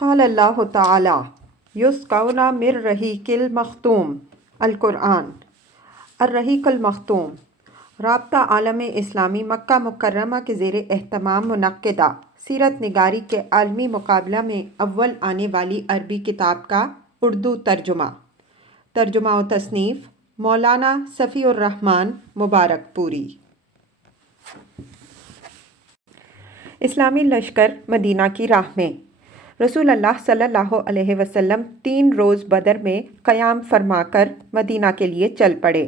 قال اللہ تعالی یسقون من رحیق المختوم القرآن الرحیق المختوم رابطہ عالم اسلامی مکہ مکرمہ کے زیر اہتمام منعقدہ سیرت نگاری کے عالمی مقابلہ میں اول آنے والی عربی کتاب کا اردو ترجمہ و تصنیف مولانا صفی الرحمن مبارک پوری۔ اسلامی لشکر مدینہ کی راہ میں۔ رسول اللہ صلی اللہ علیہ وسلم 3 روز بدر میں قیام فرما کر مدینہ کے لیے چل پڑے۔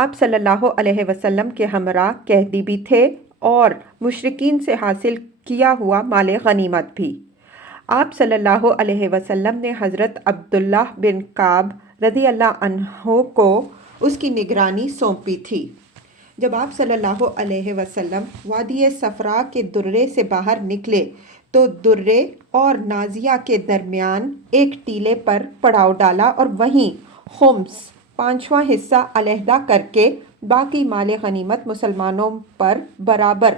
آپ صلی اللہ علیہ وسلم کے ہمراہ قحطی بھی تھے اور مشرکین سے حاصل کیا ہوا مال غنیمت بھی۔ آپ صلی اللہ علیہ وسلم نے حضرت عبداللہ بن کعب رضی اللہ عنہ کو اس کی نگرانی سونپی تھی۔ جب آپ صلی اللہ علیہ وسلم وادی صفرا کے درے سے باہر نکلے تو درے اور نازیہ کے درمیان ایک ٹیلے پر پڑاؤ ڈالا اور وہیں خمس 5واں حصہ علیحدہ کر کے باقی مال غنیمت مسلمانوں پر برابر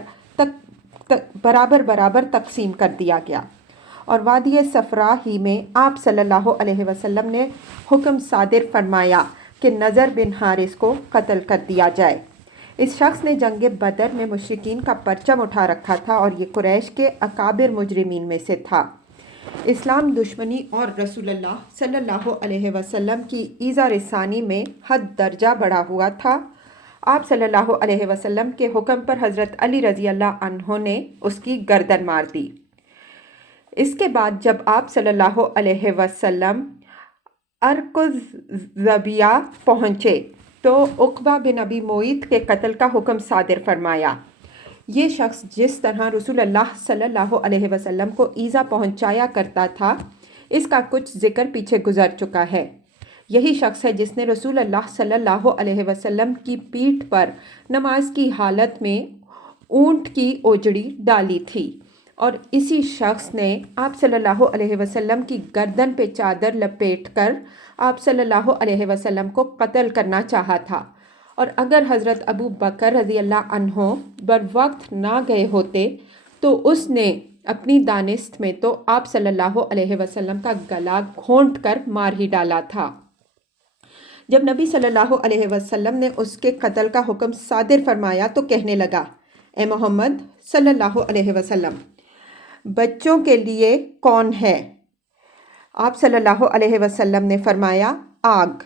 تقسیم کر دیا گیا، اور وادی صفرا ہی میں آپ صلی اللہ علیہ وسلم نے حکم صادر فرمایا کہ نضر بن حارث کو قتل کر دیا جائے۔ اس شخص نے جنگ بدر میں مشرکین کا پرچم اٹھا رکھا تھا اور یہ قریش کے اکابر مجرمین میں سے تھا۔ اسلام دشمنی اور رسول اللہ صلی اللہ علیہ وسلم کی ایذا رسانی میں حد درجہ بڑھا ہوا تھا۔ آپ صلی اللہ علیہ وسلم کے حکم پر حضرت علی رضی اللہ عنہ نے اس کی گردن مار دی۔ اس کے بعد جب آپ صلی اللہ علیہ وسلم ارکضبیہ پہنچے تو عقبہ بن ابی معیط کے قتل کا حکم صادر فرمایا۔ یہ شخص جس طرح رسول اللہ صلی اللہ علیہ وسلم کو ایذا پہنچایا کرتا تھا، اس کا کچھ ذکر پیچھے گزر چکا ہے۔ یہی شخص ہے جس نے رسول اللہ صلی اللہ علیہ وسلم کی پیٹھ پر نماز کی حالت میں اونٹ کی اوجڑی ڈالی تھی، اور اسی شخص نے آپ صلی اللہ علیہ وسلم کی گردن پہ چادر لپیٹ کر آپ صلی اللہ علیہ وسلم کو قتل کرنا چاہا تھا، اور اگر حضرت ابو بکر رضی اللہ عنہ بر وقت نہ گئے ہوتے تو اس نے اپنی دانست میں تو آپ صلی اللہ علیہ وسلم کا گلا گھونٹ کر مار ہی ڈالا تھا۔ جب نبی صلی اللہ علیہ وسلم نے اس کے قتل کا حکم صادر فرمایا تو کہنے لگا، اے محمد صلی اللہ علیہ وسلم، بچوں کے لیے کون ہے؟ آپ صلی اللہ علیہ وسلم نے فرمایا، آگ۔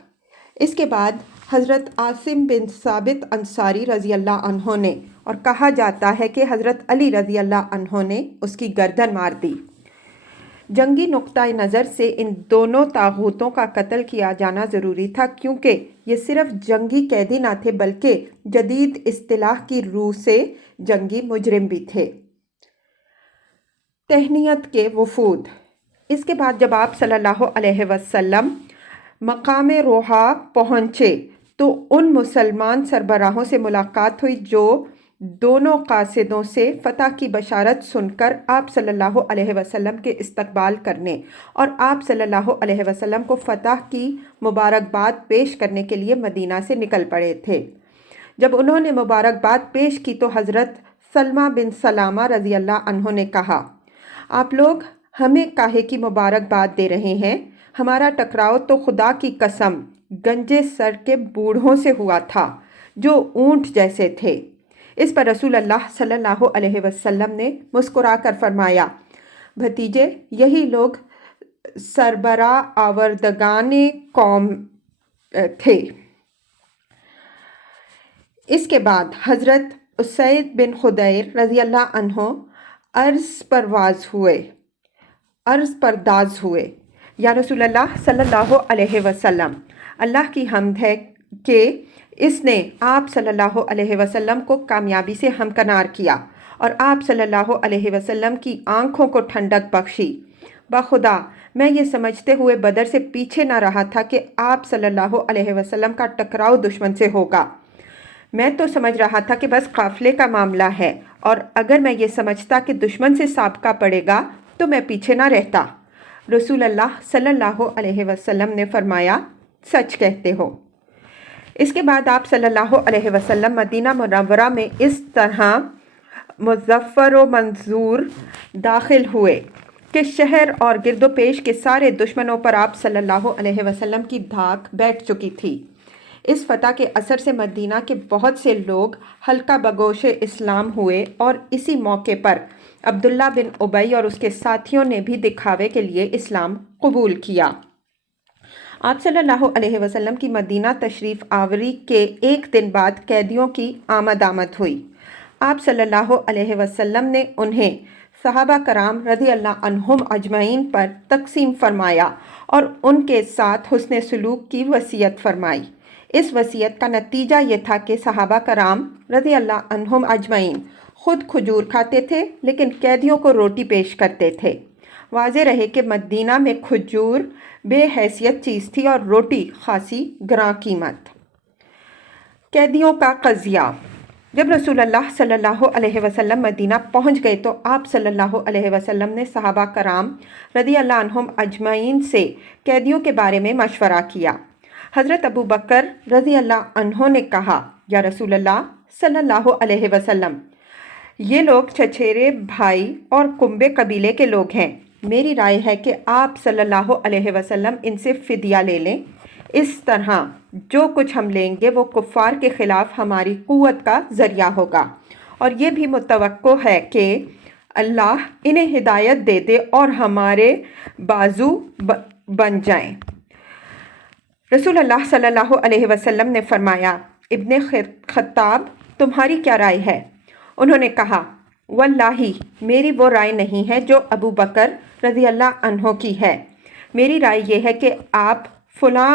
اس کے بعد حضرت عاصم بن ثابت انصاری رضی اللہ عنہ نے، اور کہا جاتا ہے کہ حضرت علی رضی اللہ عنہ نے اس کی گردن مار دی۔ جنگی نقطۂ نظر سے ان دونوں طاغوتوں کا قتل کیا جانا ضروری تھا، کیونکہ یہ صرف جنگی قیدی نہ تھے بلکہ جدید اصطلاح کی روح سے جنگی مجرم بھی تھے۔ تہنیت کے وفود۔ اس کے بعد جب آپ صلی اللہ علیہ وسلم مقام روحا پہنچے تو ان مسلمان سربراہوں سے ملاقات ہوئی جو دونوں قاصدوں سے فتح کی بشارت سن کر آپ صلی اللہ علیہ وسلم کے استقبال کرنے اور آپ صلی اللہ علیہ وسلم کو فتح کی مبارکباد پیش کرنے کے لیے مدینہ سے نکل پڑے تھے۔ جب انہوں نے مبارکباد پیش کی تو حضرت سلمہ بن سلامہ رضی اللہ عنہ نے کہا، آپ لوگ ہمیں کاہے کی مبارکباد دے رہے ہیں؟ ہمارا ٹکراؤ تو خدا کی قسم گنجے سر کے بوڑھوں سے ہوا تھا جو اونٹ جیسے تھے۔ اس پر رسول اللہ صلی اللہ علیہ وسلم نے مسکرا کر فرمایا، بھتیجے، یہی لوگ سربراہ آوردگان قوم تھے۔ اس کے بعد حضرت اسید بن خدیر رضی اللہ عنہ عرض پرداز ہوئے، یا رسول اللہ صلی اللہ علیہ وسلم، اللہ کی حمد ہے کہ اس نے آپ صلی اللہ علیہ وسلم کو کامیابی سے ہمکنار کیا اور آپ صلی اللہ علیہ وسلم کی آنکھوں کو ٹھنڈک بخشی۔ بخدا میں یہ سمجھتے ہوئے بدر سے پیچھے نہ رہا تھا کہ آپ صلی اللہ علیہ وسلم کا ٹکراؤ دشمن سے ہوگا۔ میں تو سمجھ رہا تھا کہ بس قافلے کا معاملہ ہے، اور اگر میں یہ سمجھتا کہ دشمن سے سابقہ پڑے گا تو میں پیچھے نہ رہتا۔ رسول اللہ صلی اللہ علیہ وسلم نے فرمایا، سچ کہتے ہو۔ اس کے بعد آپ صلی اللہ علیہ وسلم مدینہ منورہ میں اس طرح مظفر و منصور داخل ہوئے کہ شہر اور گرد و پیش کے سارے دشمنوں پر آپ صلی اللہ علیہ وسلم کی دھاک بیٹھ چکی تھی۔ اس فتح کے اثر سے مدینہ کے بہت سے لوگ حلقہ بگوش اسلام ہوئے اور اسی موقع پر عبداللہ بن ابی اور اس کے ساتھیوں نے بھی دکھاوے کے لیے اسلام قبول کیا۔ آپ صلی اللہ علیہ وسلم کی مدینہ تشریف آوری کے ایک دن بعد قیدیوں کی آمد ہوئی۔ آپ صلی اللہ علیہ وسلم نے انہیں صحابہ کرام رضی اللہ عنہم اجمعین پر تقسیم فرمایا اور ان کے ساتھ حسن سلوک کی وصیت فرمائی۔ اس وصیت کا نتیجہ یہ تھا کہ صحابہ کرام رضی اللہ عنہم اجمعین خود کھجور کھاتے تھے لیکن قیدیوں کو روٹی پیش کرتے تھے۔ واضح رہے کہ مدینہ میں کھجور بے حیثیت چیز تھی اور روٹی خاصی گراں قیمت۔ قیدیوں کا قضیہ۔ جب رسول اللہ صلی اللہ علیہ وسلم مدینہ پہنچ گئے تو آپ صلی اللہ علیہ وسلم نے صحابہ کرام رضی اللہ عنہم اجمعین سے قیدیوں کے بارے میں مشورہ کیا۔ حضرت ابو بکر رضی اللہ عنہ نے کہا، یا رسول اللہ صلی اللہ علیہ وسلم، یہ لوگ چچیرے بھائی اور کنبے قبیلے کے لوگ ہیں۔ میری رائے ہے کہ آپ صلی اللہ علیہ وسلم ان سے فدیہ لے لیں۔ اس طرح جو کچھ ہم لیں گے وہ کفار کے خلاف ہماری قوت کا ذریعہ ہوگا، اور یہ بھی متوقع ہے کہ اللہ انہیں ہدایت دے دے اور ہمارے بازو بن جائیں۔ رسول اللہ صلی اللہ علیہ وسلم نے فرمایا، ابن خطاب تمہاری کیا رائے ہے؟ انہوں نے کہا، واللہ میری وہ رائے نہیں ہے جو ابو بکر رضی اللہ عنہ کی ہے۔ میری رائے یہ ہے کہ آپ فلاں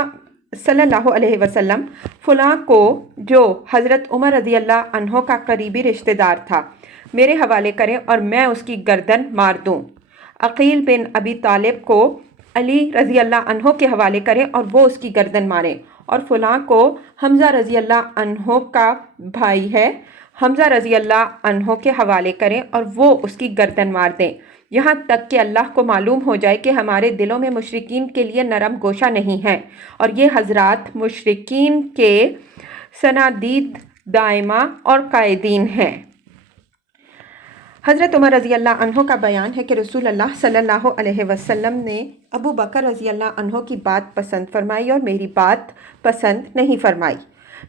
صلی اللہ علیہ وسلم فلاں کو جو حضرت عمر رضی اللہ عنہ کا قریبی رشتہ دار تھا میرے حوالے کریں اور میں اس کی گردن مار دوں۔ عقیل بن ابی طالب کو علی رضی اللہ عنہ کے حوالے کریں اور وہ اس کی گردن ماریں، اور فلاں کو حمزہ رضی اللہ عنہ کا بھائی ہے حمزہ رضی اللہ عنہ کے حوالے کریں اور وہ اس کی گردن مار دیں، یہاں تک کہ اللہ کو معلوم ہو جائے کہ ہمارے دلوں میں مشرکین کے لیے نرم گوشہ نہیں ہے، اور یہ حضرات مشرکین کے صنادید دائمہ اور قائدین ہیں۔ حضرت عمر رضی اللہ عنہ کا بیان ہے کہ رسول اللہ صلی اللہ علیہ وسلم نے ابو بکر رضی اللہ عنہ کی بات پسند فرمائی اور میری بات پسند نہیں فرمائی،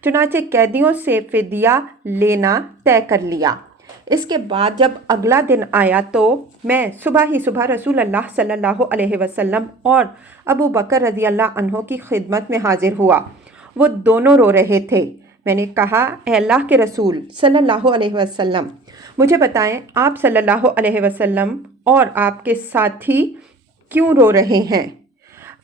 چنانچہ قیدیوں سے فدیہ لینا طے کر لیا۔ اس کے بعد جب اگلا دن آیا تو میں صبح رسول اللہ صلی اللہ علیہ وسلم اور ابو بکر رضی اللہ عنہ کی خدمت میں حاضر ہوا۔ وہ دونوں رو رہے تھے۔ میں نے کہا، اے اللہ کے رسول صلی اللہ علیہ وسلم، مجھے بتائیں آپ صلی اللہ علیہ وسلم اور آپ کے ساتھی کیوں رو رہے ہیں؟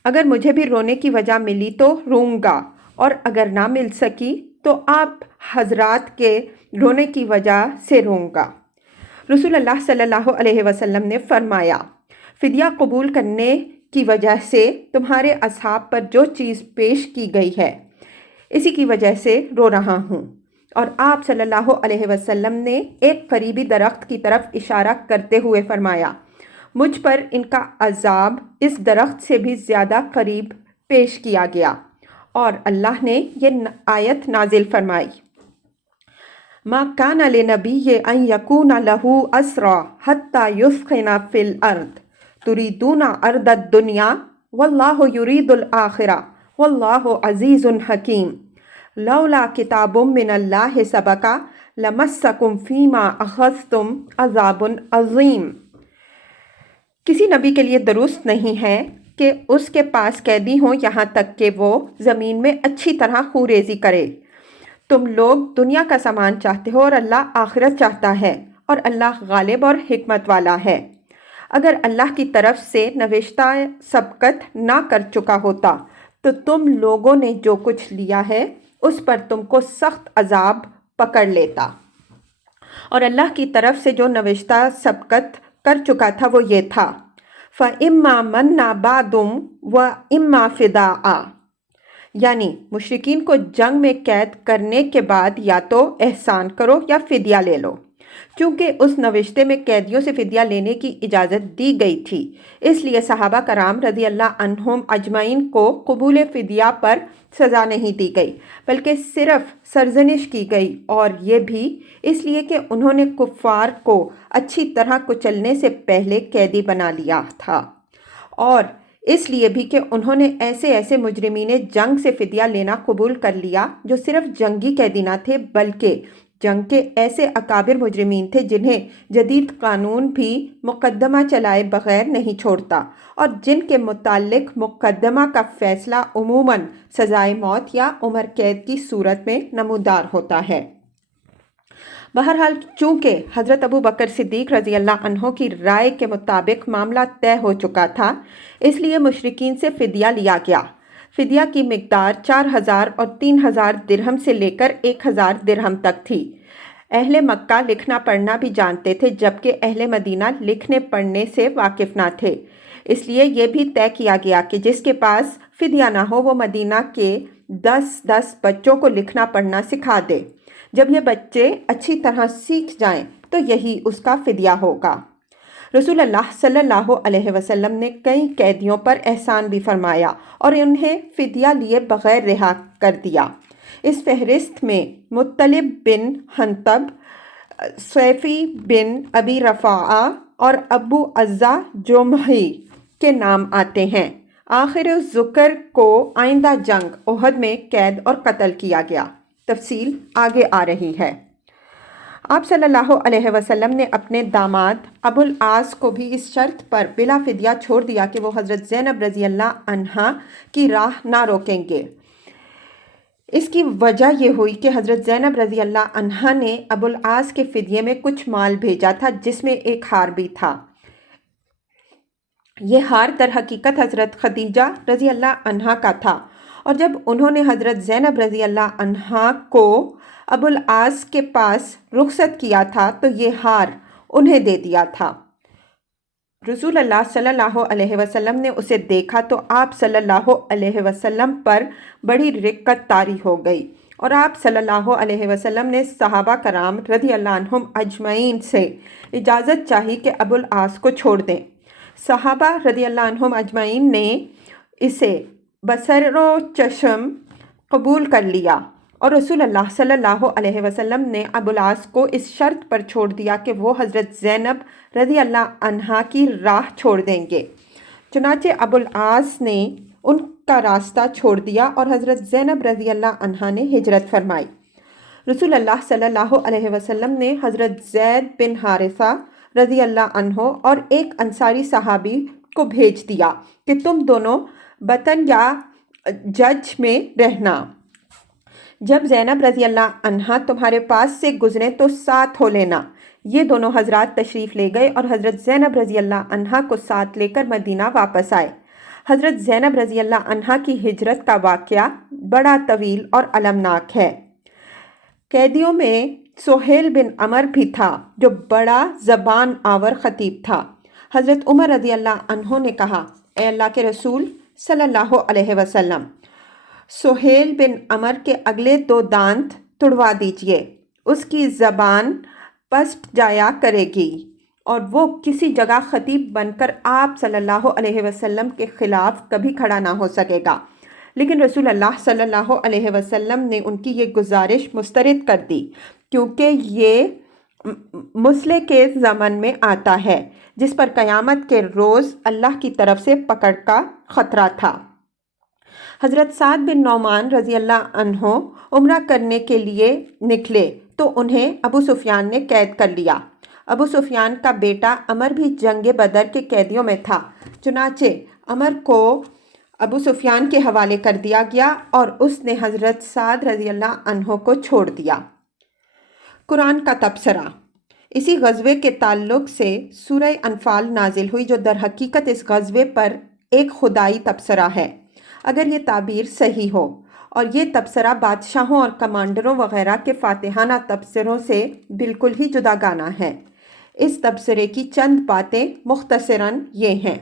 اگر مجھے بھی رونے کی وجہ ملی تو روں گا، اور اگر نہ مل سکی تو آپ حضرات کے رونے کی وجہ سے روں گا۔ رسول اللہ صلی اللہ علیہ وسلم نے فرمایا، فدیہ قبول کرنے کی وجہ سے تمہارے اصحاب پر جو چیز پیش کی گئی ہے اسی کی وجہ سے رو رہا ہوں۔ اور آپ صلی اللہ علیہ وسلم نے ایک قریبی درخت کی طرف اشارہ کرتے ہوئے فرمایا، مجھ پر ان کا عذاب اس درخت سے بھی زیادہ قریب پیش کیا گیا، اور اللہ نے یہ آیت نازل فرمائی، ما کان لنبی ان یکون لہ اسری حتی یثخن فی الارض تریدون ارض الدنیا واللہ یرید الآخرہ واللہ عزیز حکیم لولا کتاب من اللہ سبق لمسکم فیما اخذتم عذاب عظیم۔ کسی نبی کے لیے درست نہیں ہے کہ اس کے پاس قیدی ہوں یہاں تک کہ وہ زمین میں اچھی طرح خوریزی کرے۔ تم لوگ دنیا کا سامان چاہتے ہو اور اللہ آخرت چاہتا ہے، اور اللہ غالب اور حکمت والا ہے۔ اگر اللہ کی طرف سے نوشتہ سبقت نہ کر چکا ہوتا تو تم لوگوں نے جو کچھ لیا ہے اس پر تم کو سخت عذاب پکڑ لیتا، اور اللہ کی طرف سے جو نوشتہ سبقت کر چکا تھا وہ یہ تھا، فَإِمَّا مَنَّا بَعْدُمْ وَإِمَّا فِدَاءً، یعنی مشرکین کو جنگ میں قید کرنے کے بعد یا تو احسان کرو یا فدیہ لے لو۔ چونکہ اس نوشتے میں قیدیوں سے فدیہ لینے کی اجازت دی گئی تھی، اس لیے صحابہ کرام رضی اللہ عنہم اجمعین کو قبول فدیہ پر سزا نہیں دی گئی، بلکہ صرف سرزنش کی گئی، اور یہ بھی اس لیے کہ انہوں نے کفار کو اچھی طرح کچلنے سے پہلے قیدی بنا لیا تھا، اور اس لیے بھی کہ انہوں نے ایسے مجرمین جنگ سے فدیہ لینا قبول کر لیا جو صرف جنگی قیدی نہ تھے بلکہ جنگ کے ایسے اکابر مجرمین تھے جنہیں جدید قانون بھی مقدمہ چلائے بغیر نہیں چھوڑتا، اور جن کے متعلق مقدمہ کا فیصلہ عموماً سزائے موت یا عمر قید کی صورت میں نمودار ہوتا ہے۔ بہرحال چونکہ حضرت ابو بکر صدیق رضی اللہ عنہ کی رائے کے مطابق معاملہ طے ہو چکا تھا، اس لیے مشرکین سے فدیہ لیا گیا۔ فدیہ کی مقدار 4000 اور 3000 درہم سے لے کر 1000 درہم تک تھی۔ اہل مکہ لکھنا پڑھنا بھی جانتے تھے، جبکہ اہل مدینہ لکھنے پڑھنے سے واقف نہ تھے، اس لیے یہ بھی طے کیا گیا کہ جس کے پاس فدیہ نہ ہو وہ مدینہ کے 10 بچوں کو لکھنا پڑھنا سکھا دے۔ جب یہ بچے اچھی طرح سیکھ جائیں تو یہی اس کا فدیہ ہوگا۔ رسول اللہ صلی اللہ علیہ وسلم نے کئی قیدیوں پر احسان بھی فرمایا اور انہیں فدیہ لیے بغیر رہا کر دیا۔ اس فہرست میں مطلب بن حنطب، سیفی بن ابی رفاعہ اور ابو عزہ جمحی کے نام آتے ہیں۔ آخر ذکر کو آئندہ جنگ احد میں قید اور قتل کیا گیا۔ تفصیل آگے آ رہی ہے۔ آپ صلی اللہ علیہ وسلم نے اپنے داماد ابو العاص کو بھی اس شرط پر بلا فدیہ چھوڑ دیا کہ وہ حضرت زینب رضی اللہ عنہا کی راہ نہ روکیں گے۔ اس کی وجہ یہ ہوئی کہ حضرت زینب رضی اللہ عنہا نے ابو العاص کے فدیے میں کچھ مال بھیجا تھا، جس میں ایک ہار بھی تھا۔ یہ ہار در حقیقت حضرت خدیجہ رضی اللہ عنہا کا تھا، اور جب انہوں نے حضرت زینب رضی اللہ عنہا کو ابو العاص کے پاس رخصت کیا تھا تو یہ ہار انہیں دے دیا تھا۔ رسول اللہ صلی اللہ علیہ وسلم نے اسے دیکھا تو آپ صلی اللہ علیہ وسلم پر بڑی رقت طاری ہو گئی، اور آپ صلی اللہ علیہ وسلم نے صحابہ کرام رضی اللہ عنہم اجمعین سے اجازت چاہی کہ ابو العاص کو چھوڑ دیں۔ صحابہ رضی اللہ عنہم اجمعین نے اسے بصر و چشم قبول کر لیا، اور رسول اللہ صلی اللہ علیہ وسلم نے ابو العاص کو اس شرط پر چھوڑ دیا کہ وہ حضرت زینب رضی اللہ عنہا کی راہ چھوڑ دیں گے۔ چنانچہ ابو العاص نے ان کا راستہ چھوڑ دیا اور حضرت زینب رضی اللہ عنہا نے ہجرت فرمائی۔ رسول اللہ صلی اللہ علیہ وسلم نے حضرت زید بن حارثہ رضی اللہ عنہ اور ایک انصاری صحابی کو بھیج دیا کہ تم دونوں بطن یا جج میں رہنا۔ جب زینب رضی اللہ عنہا تمہارے پاس سے گزرے تو ساتھ ہو لینا۔ یہ دونوں حضرات تشریف لے گئے اور حضرت زینب رضی اللہ عنہا کو ساتھ لے کر مدینہ واپس آئے۔ حضرت زینب رضی اللہ عنہا کی ہجرت کا واقعہ بڑا طویل اور المناک ہے۔ قیدیوں میں سہیل بن عمر بھی تھا جو بڑا زبان آور خطیب تھا۔ حضرت عمر رضی اللہ عنہ نے کہا، اے اللہ کے رسول صلی اللہ علیہ وسلم، سہیل بن عمر کے اگلے 2 دانت توڑوا دیجئے، اس کی زبان پست جایا کرے گی اور وہ کسی جگہ خطیب بن کر آپ صلی اللہ علیہ وسلم کے خلاف کبھی کھڑا نہ ہو سکے گا۔ لیکن رسول اللہ صلی اللہ علیہ وسلم نے ان کی یہ گزارش مسترد کر دی، کیونکہ یہ مسئلے کے ضمن میں آتا ہے جس پر قیامت کے روز اللہ کی طرف سے پکڑ کا خطرہ تھا۔ حضرت سعد بن نعمان رضی اللہ عنہ عمرہ کرنے کے لیے نکلے تو انہیں ابو سفیان نے قید کر لیا۔ ابو سفیان کا بیٹا عمر بھی جنگ بدر کے قیدیوں میں تھا، چنانچہ عمر کو ابو سفیان کے حوالے کر دیا گیا اور اس نے حضرت سعد رضی اللہ عنہ کو چھوڑ دیا۔ قرآن کا تبصرہ۔ اسی غزوے کے تعلق سے سورہ انفال نازل ہوئی جو در حقیقت اس غزوے پر ایک خدائی تبصرہ ہے، اگر یہ تعبیر صحیح ہو، اور یہ تبصرہ بادشاہوں اور کمانڈروں وغیرہ کے فاتحانہ تبصروں سے بالکل ہی جداگانہ ہے۔ اس تبصرے کی چند باتیں مختصراً یہ ہیں۔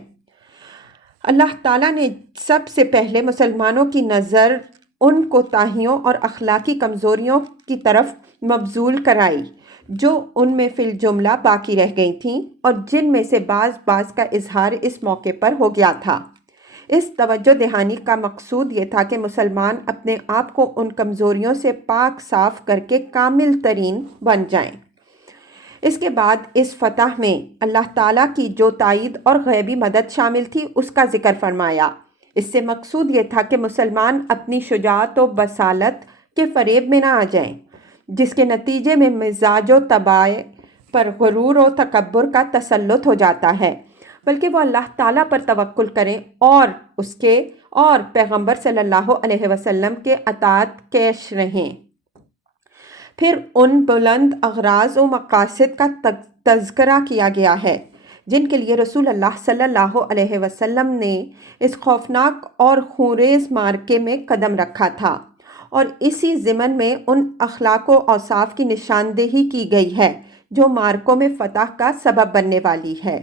اللہ تعالیٰ نے سب سے پہلے مسلمانوں کی نظر ان کوتاہیوں اور اخلاقی کمزوریوں کی طرف مبذول کرائی جو ان میں فی الجملہ باقی رہ گئی تھیں اور جن میں سے بعض کا اظہار اس موقع پر ہو گیا تھا۔ اس توجہ دہانی کا مقصود یہ تھا کہ مسلمان اپنے آپ کو ان کمزوریوں سے پاک صاف کر کے کامل ترین بن جائیں۔ اس کے بعد اس فتح میں اللہ تعالیٰ کی جو تائید اور غیبی مدد شامل تھی اس کا ذکر فرمایا۔ اس سے مقصود یہ تھا کہ مسلمان اپنی شجاعت و بصالت کے فریب میں نہ آ جائیں، جس کے نتیجے میں مزاج و طبع پر غرور و تکبر کا تسلط ہو جاتا ہے، بلکہ وہ اللہ تعالیٰ پر توکل کریں اور اس کے اور پیغمبر صلی اللہ علیہ وسلم کے اطاعت کیش رہیں۔ پھر ان بلند اغراض و مقاصد کا تذکرہ کیا گیا ہے جن کے لیے رسول اللہ صلی اللہ علیہ وسلم نے اس خوفناک اور خونریز معرکے میں قدم رکھا تھا، اور اسی ضمن میں ان اخلاق و اوصاف کی نشاندہی کی گئی ہے جو معرکوں میں فتح کا سبب بننے والی ہے۔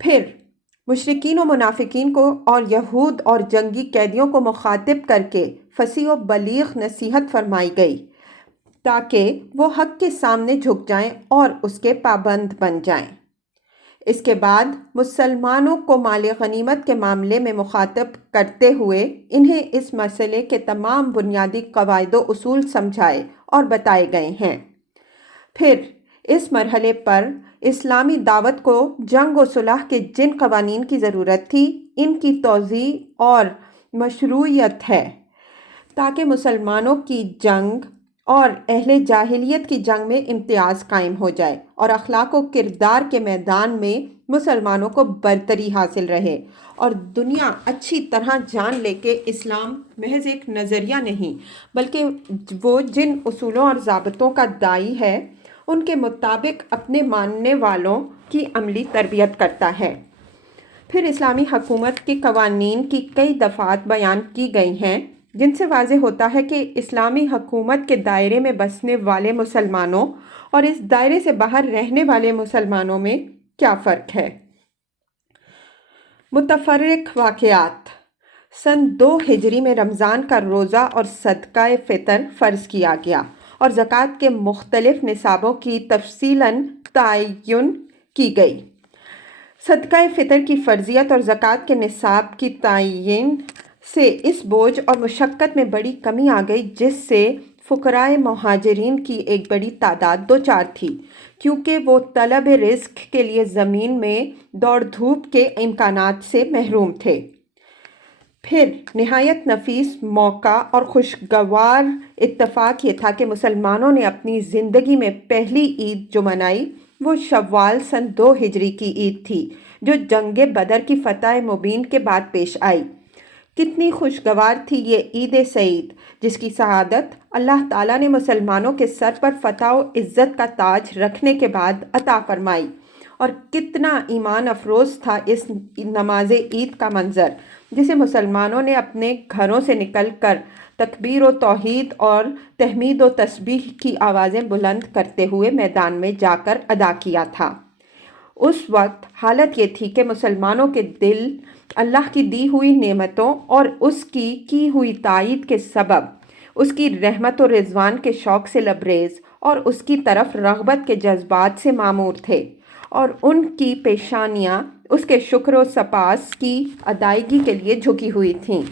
پھر مشرکین و منافقین کو اور یہود اور جنگی قیدیوں کو مخاطب کر کے فصیح و بلیغ نصیحت فرمائی گئی تاکہ وہ حق کے سامنے جھک جائیں اور اس کے پابند بن جائیں۔ اس کے بعد مسلمانوں کو مال غنیمت کے معاملے میں مخاطب کرتے ہوئے انہیں اس مسئلے کے تمام بنیادی قواعد و اصول سمجھائے اور بتائے گئے ہیں۔ پھر اس مرحلے پر اسلامی دعوت کو جنگ و صلح کے جن قوانین کی ضرورت تھی ان کی توضیح اور مشروعیت ہے تاکہ مسلمانوں کی جنگ اور اہل جاہلیت کی جنگ میں امتیاز قائم ہو جائے اور اخلاق و کردار کے میدان میں مسلمانوں کو برتری حاصل رہے، اور دنیا اچھی طرح جان لے کہ اسلام محض ایک نظریہ نہیں بلکہ وہ جن اصولوں اور ضابطوں کا داعی ہے ان کے مطابق اپنے ماننے والوں کی عملی تربیت کرتا ہے۔ پھر اسلامی حکومت کے قوانین کی کئی دفعات بیان کی گئی ہیں جن سے واضح ہوتا ہے کہ اسلامی حکومت کے دائرے میں بسنے والے مسلمانوں اور اس دائرے سے باہر رہنے والے مسلمانوں میں کیا فرق ہے۔ متفرق واقعات۔ سن 2 ہجری میں رمضان کا روزہ اور صدقہ فطر فرض کیا گیا اور زکوٰۃ کے مختلف نصابوں کی تفصیلاً تعین کی گئی۔ صدقہ فطر کی فرضیت اور زکوٰۃ کے نصاب کی تعین سے اس بوجھ اور مشقت میں بڑی کمی آ گئی جس سے فقراء مہاجرین کی ایک بڑی تعداد دوچار تھی، کیونکہ وہ طلب رزق کے لیے زمین میں دوڑ دھوپ کے امکانات سے محروم تھے۔ پھر نہایت نفیس موقع اور خوشگوار اتفاق یہ تھا کہ مسلمانوں نے اپنی زندگی میں پہلی عید جو منائی وہ شوال سن 2 ہجری کی عید تھی جو جنگ بدر کی فتح مبین کے بعد پیش آئی۔ کتنی خوشگوار تھی یہ عید سعید جس کی سعادت اللہ تعالیٰ نے مسلمانوں کے سر پر فتح و عزت کا تاج رکھنے کے بعد عطا فرمائی، اور کتنا ایمان افروز تھا اس نماز عید کا منظر جسے مسلمانوں نے اپنے گھروں سے نکل کر تکبیر و توحید اور تحمید و تسبیح کی آوازیں بلند کرتے ہوئے میدان میں جا کر ادا کیا تھا۔ اس وقت حالت یہ تھی کہ مسلمانوں کے دل اللہ کی دی ہوئی نعمتوں اور اس کی ہوئی تائید کے سبب اس کی رحمت و رضوان کے شوق سے لبریز اور اس کی طرف رغبت کے جذبات سے معمور تھے، اور ان کی پیشانیاں اس کے شکر و سپاس کی ادائیگی کے لیے جھکی ہوئی تھیں۔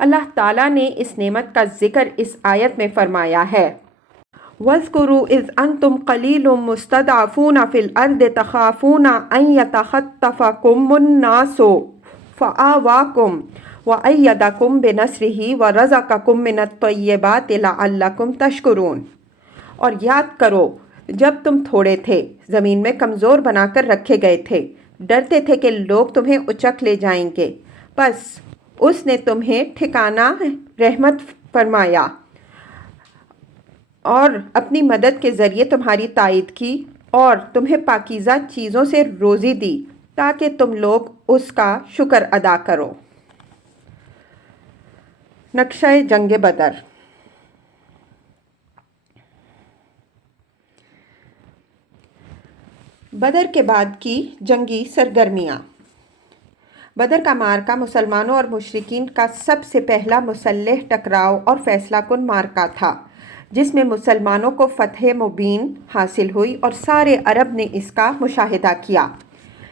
اللہ تعالیٰ نے اس نعمت کا ذکر اس آیت میں فرمایا ہے۔ وَاذْكُرُوا إِذْ أَنْتُمْ قَلِيلٌ مُسْتَضْعَفُونَ فِي الْأَرْضِ تَخَافُونَ أَنْ يَتَخَطَّفَكُمُ النَّاسُ فَآوَاكُمْ وَأَيَّدَكُمْ بِنَصْرِهِ وَرَزَقَكُمْ مِنَ الطَّيِّبَاتِ لَعَلَّكُمْ تَشْكُرُونَ۔ اور یاد کرو جب تم تھوڑے تھے، زمین میں کمزور بنا کر رکھے گئے تھے، ڈرتے تھے کہ لوگ تمہیں اچک لے جائیں گے، بس اس نے تمہیں ٹھکانہ رحمت فرمایا اور اپنی مدد کے ذریعے تمہاری تائید کی اور تمہیں پاکیزہ چیزوں سے روزی دی تاکہ تم لوگ اس کا شکر ادا کرو۔ نقشہ جنگ بدر۔ بدر کے بعد کی جنگی سرگرمیاں۔ بدر کا معرکہ مسلمانوں اور مشرکین کا سب سے پہلا مسلح ٹکراؤ اور فیصلہ کن معرکہ تھا جس میں مسلمانوں کو فتح مبین حاصل ہوئی اور سارے عرب نے اس کا مشاہدہ کیا۔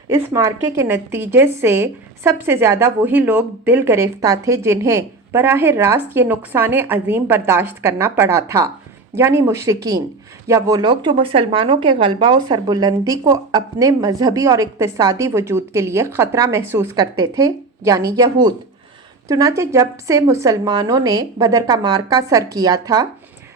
اس معرکے کے نتیجے سے سب سے زیادہ وہی لوگ دل گرفتہ تھے جنہیں براہ راست یہ نقصان عظیم برداشت کرنا پڑا تھا، یعنی مشرکین، یا وہ لوگ جو مسلمانوں کے غلبہ و سربلندی کو اپنے مذہبی اور اقتصادی وجود کے لیے خطرہ محسوس کرتے تھے، یعنی یہود۔ چنانچہ جب سے مسلمانوں نے بدر کا معرکہ سر کیا تھا،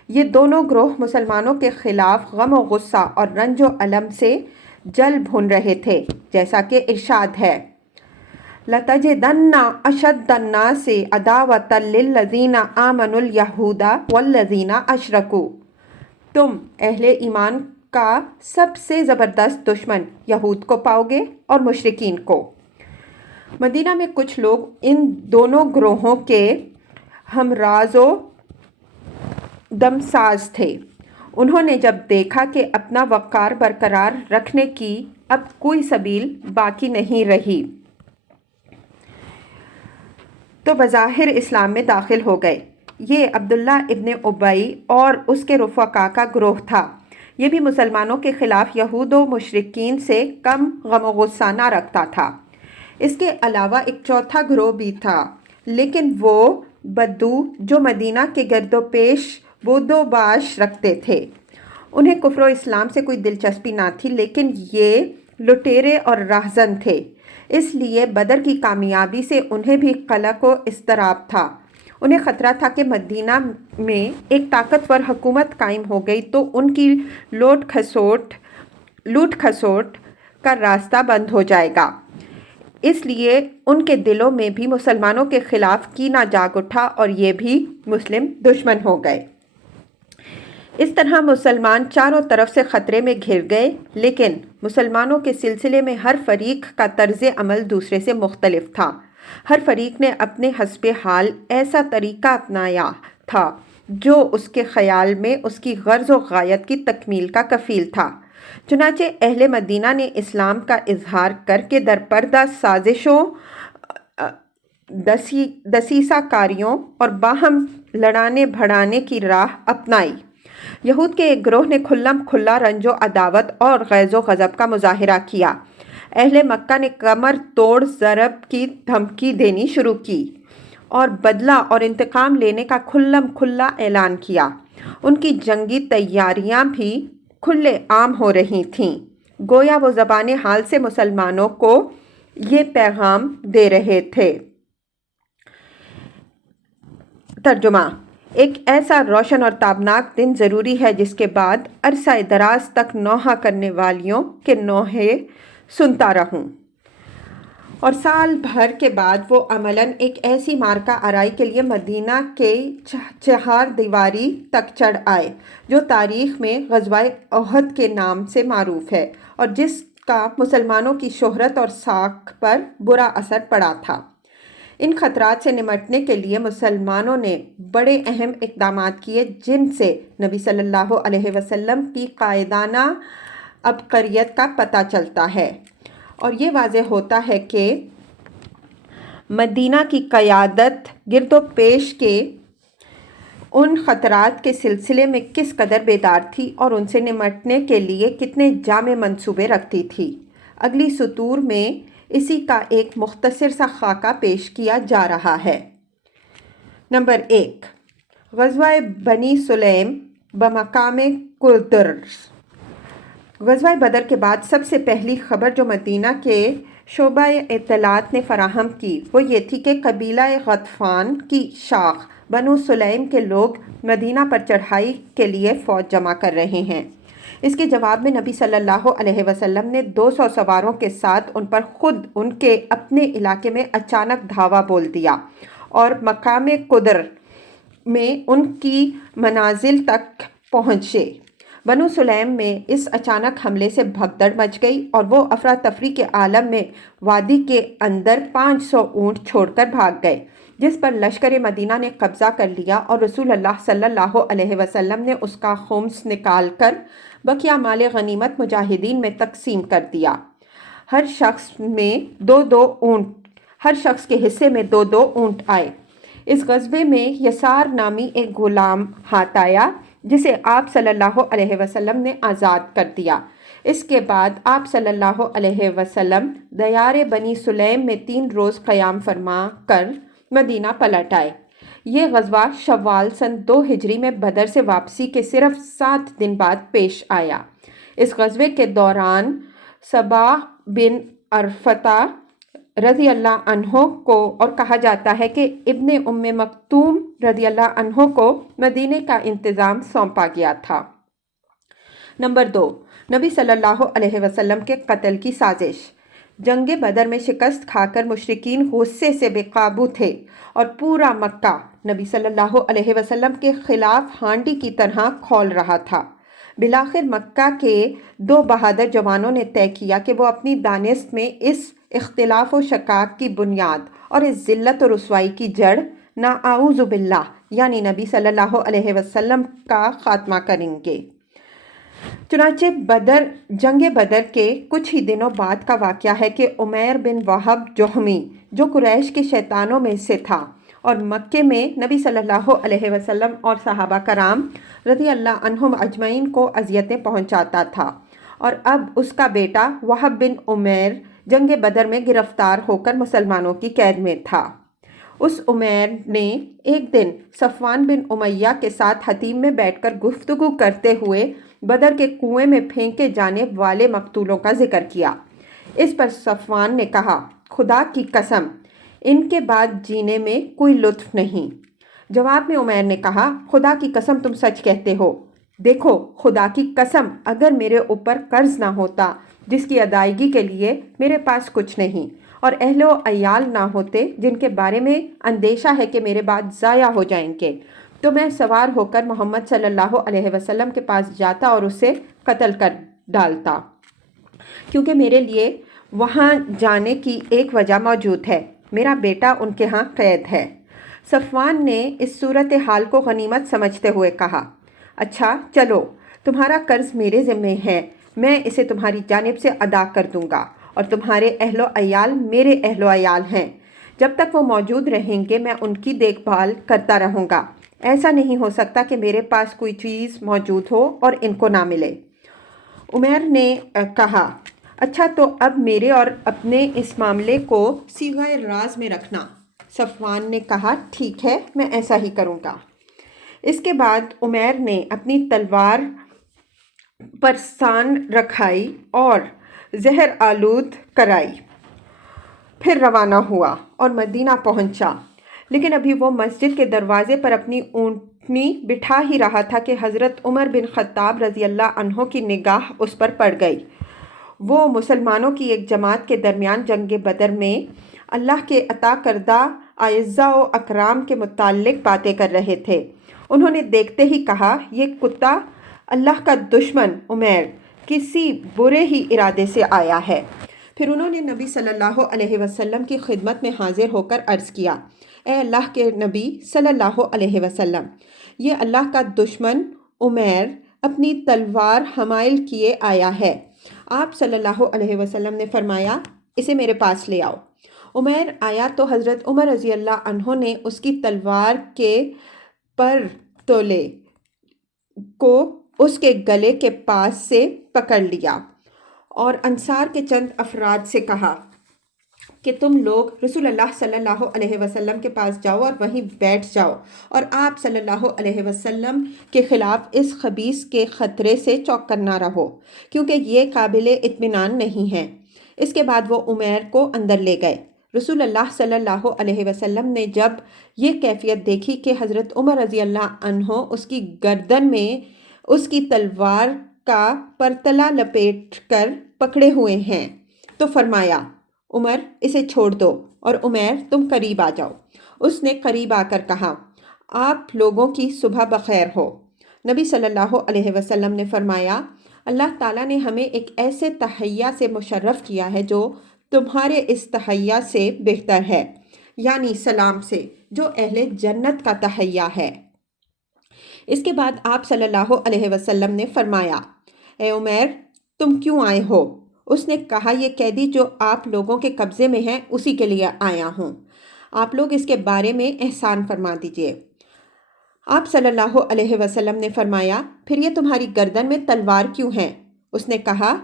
یہ دونوں گروہ مسلمانوں کے خلاف غم و غصہ اور رنج و الم سے جل بھن رہے تھے، جیسا کہ ارشاد ہے لَتَجِدَنَّ أَشَدَّ النَّاسِ عَدَاوَةً لِلَّذِينَ آمَنُوا الْيَهُودَ وَالَّذِينَ أَشْرَكُوا، تم اہل ایمان کا سب سے زبردست دشمن یہود کو پاؤ گے اور مشرکین کو۔ مدینہ میں کچھ لوگ ان دونوں گروہوں کے ہمراز و دمساز تھے۔ انہوں نے جب دیکھا کہ اپنا وقار برقرار رکھنے کی اب کوئی سبیل باقی نہیں رہی تو بظاہر اسلام میں داخل ہو گئے۔ یہ عبداللہ ابن ابی اور اس کے رفقا کا گروہ تھا۔ یہ بھی مسلمانوں کے خلاف یہود و مشرکین سے کم غم و غصہ نہ رکھتا تھا۔ اس کے علاوہ ایک چوتھا گروہ بھی تھا، لیکن وہ بدو جو مدینہ کے گرد و پیش بود و باش رکھتے تھے۔ انہیں کفر و اسلام سے کوئی دلچسپی نہ تھی، لیکن یہ لٹیرے اور راہزن تھے، اس لیے بدر کی کامیابی سے انہیں بھی قلق و اضطراب تھا۔ انہیں خطرہ تھا کہ مدینہ میں ایک طاقتور حکومت قائم ہو گئی تو ان کی لوٹ کھسوٹ کا راستہ بند ہو جائے گا۔ اس لیے ان کے دلوں میں بھی مسلمانوں کے خلاف کینہ جاگ اٹھا اور یہ بھی مسلم دشمن ہو گئے۔ اس طرح مسلمان چاروں طرف سے خطرے میں گھر گئے، لیکن مسلمانوں کے سلسلے میں ہر فریق کا طرز عمل دوسرے سے مختلف تھا۔ ہر فریق نے اپنے حسب حال ایسا طریقہ اپنایا تھا جو اس کے خیال میں اس کی غرض و غایت کی تکمیل کا کفیل تھا۔ چنانچہ اہل مدینہ نے اسلام کا اظہار کر کے درپردہ سازشوں، دسیسہ کاریوں اور باہم لڑانے بھڑانے کی راہ اپنائی۔ یہود کے ایک گروہ نے کھلم کھلا رنج و عداوت اور غیظ و غضب کا مظاہرہ کیا۔ اہل مکہ نے کمر توڑ ضرب کی دھمکی دینی شروع کی اور بدلہ اور انتقام لینے کا کھلم کھلا اعلان کیا۔ ان کی جنگی تیاریاں بھی کھلے عام ہو رہی تھیں، گویا وہ زبان حال سے مسلمانوں کو یہ پیغام دے رہے تھے۔ ترجمہ: ایک ایسا روشن اور تابناک دن ضروری ہے جس کے بعد عرصہ دراز تک نوحہ کرنے والیوں کے نوحے سنتا رہوں، اور سال بھر کے بعد وہ عملاً ایک ایسی مارکہ آرائی کے لیے مدینہ کے چہار دیواری تک چڑھ آئے جو تاریخ میں غزوہ احد کے نام سے معروف ہے اور جس کا مسلمانوں کی شہرت اور ساکھ پر برا اثر پڑا تھا۔ ان خطرات سے نمٹنے کے لیے مسلمانوں نے بڑے اہم اقدامات کیے جن سے نبی صلی اللہ علیہ وسلم کی قائدانہ عبقریت کا پتہ چلتا ہے، اور یہ واضح ہوتا ہے کہ مدینہ کی قیادت گرد و پیش کے ان خطرات کے سلسلے میں کس قدر بیدار تھی اور ان سے نمٹنے کے لیے کتنے جامع منصوبے رکھتی تھی۔ اگلی سطور میں اسی کا ایک مختصر سا خاکہ پیش کیا جا رہا ہے۔ نمبر 1، غزوہ بنی سلیم بمقام قدرز۔ غزوہ بدر کے بعد سب سے پہلی خبر جو مدینہ کے شعبہ اطلاعات نے فراہم کی وہ یہ تھی کہ قبیلہ غطفان کی شاخ بنو سلیم کے لوگ مدینہ پر چڑھائی کے لیے فوج جمع کر رہے ہیں۔ اس کے جواب میں نبی صلی اللہ علیہ وسلم نے 200 سواروں کے ساتھ ان پر خود ان کے اپنے علاقے میں اچانک دھاوا بول دیا اور مقام قدر میں ان کی منازل تک پہنچے۔ بنو سلیم میں اس اچانک حملے سے بھگدڑ مچ گئی اور وہ افراتفری کے عالم میں وادی کے اندر 500 اونٹ چھوڑ کر بھاگ گئے، جس پر لشکر مدینہ نے قبضہ کر لیا اور رسول اللہ صلی اللہ علیہ وسلم نے اس کا خمس نکال کر بقیہ مال غنیمت مجاہدین میں تقسیم کر دیا۔ ہر شخص کے حصے میں 2 اونٹ آئے۔ اس غزوے میں یسار نامی ایک غلام ہاتھ آیا جسے آپ صلی اللہ علیہ وسلم نے آزاد کر دیا۔ اس کے بعد آپ صلی اللہ علیہ وسلم دیار بنی سلیم میں 3 روز قیام فرما کر مدینہ پلٹ آئے۔ یہ غزوہ شوال سن 2 ہجری میں بدر سے واپسی کے صرف 7 دن بعد پیش آیا۔ اس غزوے کے دوران صباح بن عرفہ رضی اللہ عنہ کو، اور کہا جاتا ہے کہ ابن ام مکتوم رضی اللہ عنہ کو مدینے کا انتظام سونپا گیا تھا۔ نمبر 2، نبی صلی اللہ علیہ وسلم کے قتل کی سازش۔ جنگ بدر میں شکست کھا کر مشرکین غصے سے بے قابو تھے اور پورا مکہ نبی صلی اللہ علیہ وسلم کے خلاف ہانڈی کی طرح کھول رہا تھا۔ بالآخر مکہ کے 2 بہادر جوانوں نے طے کیا کہ وہ اپنی دانست میں اس اختلاف و شقاق کی بنیاد اور اس ذلت و رسوائی کی جڑ نعوذ باللہ یعنی نبی صلی اللہ علیہ وسلم کا خاتمہ کریں گے۔ چنانچہ جنگ بدر کے کچھ ہی دنوں بعد کا واقعہ ہے کہ عمیر بن وہب جہمی، جو قریش کے شیطانوں میں سے تھا اور مکے میں نبی صلی اللہ علیہ وسلم اور صحابہ کرام رضی اللہ عنہم اجمعین کو اذیتیں پہنچاتا تھا، اور اب اس کا بیٹا وہب بن عمیر جنگ بدر میں گرفتار ہو کر مسلمانوں کی قید میں تھا۔ اس عمیر نے ایک دن صفوان بن امیہ کے ساتھ حتیم میں بیٹھ کر گفتگو کرتے ہوئے بدر کے کنویں میں پھینکے جانے والے مقتولوں کا ذکر کیا۔ اس پر صفوان نے کہا، خدا کی قسم ان کے بعد جینے میں کوئی لطف نہیں۔ جواب میں عمیر نے کہا، خدا کی قسم تم سچ کہتے ہو۔ دیکھو خدا کی قسم اگر میرے اوپر قرض نہ ہوتا جس کی ادائیگی کے لیے میرے پاس کچھ نہیں، اور اہل و عیال نہ ہوتے جن کے بارے میں اندیشہ ہے کہ میرے بعد ضائع ہو جائیں گے، تو میں سوار ہو کر محمد صلی اللہ علیہ وسلم کے پاس جاتا اور اسے قتل کر ڈالتا، کیونکہ میرے لیے وہاں جانے کی ایک وجہ موجود ہے، میرا بیٹا ان کے ہاں قید ہے۔ صفوان نے اس صورتحال کو غنیمت سمجھتے ہوئے کہا، اچھا چلو تمہارا قرض میرے ذمے ہے، میں اسے تمہاری جانب سے ادا کر دوں گا، اور تمہارے اہل و عیال میرے اہل و عیال ہیں، جب تک وہ موجود رہیں گے میں ان کی دیکھ بھال کرتا رہوں گا، ایسا نہیں ہو سکتا کہ میرے پاس کوئی چیز موجود ہو اور ان کو نہ ملے۔ عمیر نے کہا، اچھا تو اب میرے اور اپنے اس معاملے کو صیغہ راز میں رکھنا۔ صفوان نے کہا، ٹھیک ہے میں ایسا ہی کروں گا۔ اس کے بعد عمیر نے اپنی تلوار پر سان رکھائی اور زہر آلود کرائی، پھر روانہ ہوا اور مدینہ پہنچا، لیکن ابھی وہ مسجد کے دروازے پر اپنی اونٹنی بٹھا ہی رہا تھا کہ حضرت عمر بن خطاب رضی اللہ عنہ کی نگاہ اس پر پڑ گئی۔ وہ مسلمانوں کی ایک جماعت کے درمیان جنگ بدر میں اللہ کے عطا کردہ اعزاء و اکرام کے متعلق باتیں کر رہے تھے۔ انہوں نے دیکھتے ہی کہا، یہ کتا اللہ کا دشمن عمیر کسی برے ہی ارادے سے آیا ہے۔ پھر انہوں نے نبی صلی اللہ علیہ وسلم کی خدمت میں حاضر ہو کر عرض کیا، اے اللہ کے نبی صلی اللہ علیہ وسلم، یہ اللہ کا دشمن عمیر اپنی تلوار حمائل کیے آیا ہے۔ آپ صلی اللہ علیہ وسلم نے فرمایا، اسے میرے پاس لے آؤ۔ عمیر آیا تو حضرت عمر رضی اللہ عنہ نے اس کی تلوار کے پر تولے کو اس کے گلے کے پاس سے پکڑ لیا اور انصار کے چند افراد سے کہا کہ تم لوگ رسول اللہ صلی اللہ علیہ وسلم کے پاس جاؤ اور وہیں بیٹھ جاؤ، اور آپ صلی اللہ علیہ وسلم کے خلاف اس خبیث کے خطرے سے چوکنا رہو، کیونکہ یہ قابل اطمینان نہیں ہے۔ اس کے بعد وہ عمیر کو اندر لے گئے۔ رسول اللہ صلی اللہ علیہ وسلم نے جب یہ کیفیت دیکھی کہ حضرت عمر رضی اللہ عنہ اس کی گردن میں اس کی تلوار کا پرتلا لپیٹ کر پکڑے ہوئے ہیں، تو فرمایا، عمر اسے چھوڑ دو، اور عمیر تم قریب آ جاؤ۔ اس نے قریب آ کر کہا، آپ لوگوں کی صبح بخیر ہو۔ نبی صلی اللہ علیہ وسلم نے فرمایا، اللہ تعالیٰ نے ہمیں ایک ایسے تحیہ سے مشرف کیا ہے جو تمہارے اس تحیہ سے بہتر ہے، یعنی سلام سے، جو اہل جنت کا تحیہ ہے۔ اس کے بعد آپ صلی اللہ علیہ وسلم نے فرمایا، اے عمیر تم کیوں آئے ہو؟ اس نے کہا، یہ قیدی جو آپ لوگوں کے قبضے میں ہے اسی کے لیے آیا ہوں، آپ لوگ اس کے بارے میں احسان فرما دیجئے۔ آپ صلی اللہ علیہ وسلم نے فرمایا، پھر یہ تمہاری گردن میں تلوار کیوں ہے؟ اس نے کہا،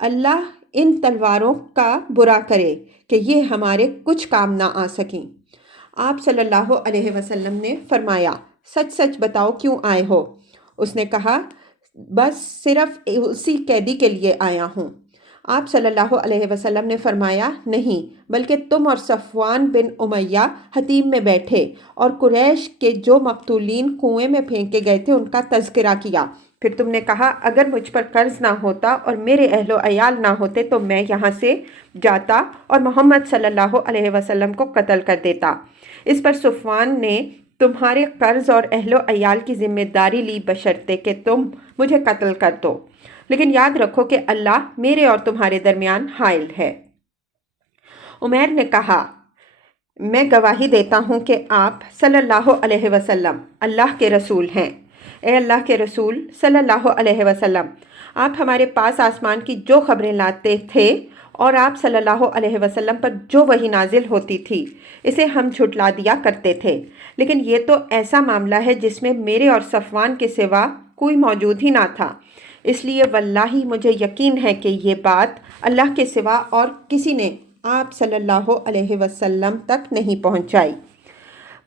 اللہ ان تلواروں کا برا کرے کہ یہ ہمارے کچھ کام نہ آ سکیں۔ آپ صلی اللہ علیہ وسلم نے فرمایا، سچ سچ بتاؤ کیوں آئے ہو؟ اس نے کہا، بس صرف اسی قیدی کے لیے آیا ہوں۔ آپ صلی اللہ علیہ وسلم نے فرمایا، نہیں، بلکہ تم اور صفوان بن امیہ حتیم میں بیٹھے اور قریش کے جو مقتولین کنویں میں پھینکے گئے تھے ان کا تذکرہ کیا۔ پھر تم نے کہا، اگر مجھ پر قرض نہ ہوتا اور میرے اہل و عیال نہ ہوتے تو میں یہاں سے جاتا اور محمد صلی اللہ علیہ وسلم کو قتل کر دیتا۔ اس پر صفوان نے تمہارے قرض اور اہل و عیال کی ذمہ داری لی بشرطے کہ تم مجھے قتل کر دو، لیکن یاد رکھو کہ اللہ میرے اور تمہارے درمیان حائل ہے۔ عمیر نے کہا، میں گواہی دیتا ہوں کہ آپ صلی اللہ علیہ وسلم اللہ کے رسول ہیں۔ اے اللہ کے رسول صلی اللہ علیہ وسلم، آپ ہمارے پاس آسمان کی جو خبریں لاتے تھے اور آپ صلی اللہ علیہ وسلم پر جو وحی نازل ہوتی تھی اسے ہم جھٹلا دیا کرتے تھے، لیکن یہ تو ایسا معاملہ ہے جس میں میرے اور صفوان کے سوا کوئی موجود ہی نہ تھا، اس لیے واللہ مجھے یقین ہے کہ یہ بات اللہ کے سوا اور کسی نے آپ صلی اللہ علیہ وسلم تک نہیں پہنچائی۔